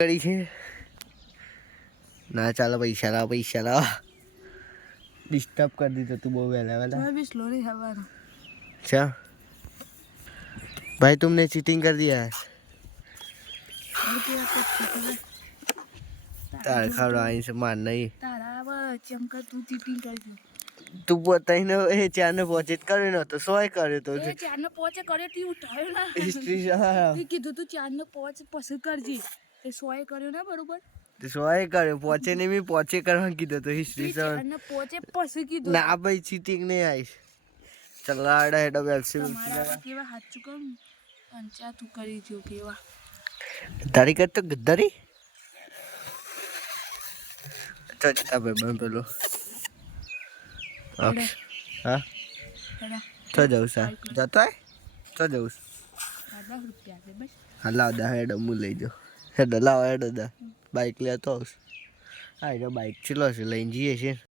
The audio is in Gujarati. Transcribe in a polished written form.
કરી છે ના ચાલો પૈસા લાવ ડિસ્ટર્બ કરી દીધો તું બહુ वहला मैं भी स्लोली हवा रहा अच्छा भाई तुमने चीटिंग कर दिया है और क्या कुछ है तार खड़ा से मारना ही तारा अब चमका तू चीटिंग कर दी તું પોતાને એ ચાર ને પહોંચે કર્યો નતો 100 કર્યો તો એ ચાર ને પોચે કર્યો તી ઉઠાયો ના હિસ્ટ્રી તે કીધું તું ચાર ને પોચ પસંદ કરજે તે 100 કર્યો ના બરોબર તે 100 કર્યો પહોંચે ને મી પહોંચે કરવા કીધું તો હિસ્ટ્રી ચાર ને પોચે પસંદ કીધું ના ભાઈ ચીટિંગ નહીં આવીશ ચલ આડા હેડ વેબસી તમારા કેવા હાથ ચુકમ પંચા તું કરી જો કેવા તારી કર તો ગદ્દારી તો જતા ભાઈ બન પેલો હા હેડા તો જાઉં સા જતો હે તો જાઉં 10 રૂપિયા દે બસ હા લાવ દા હેડ હું લઈ જાઉં હેડ લાવ હેડ દા બાઇક લેતો આવું હા એ બાઇક ચલો છે લઈને જઈએ છીએ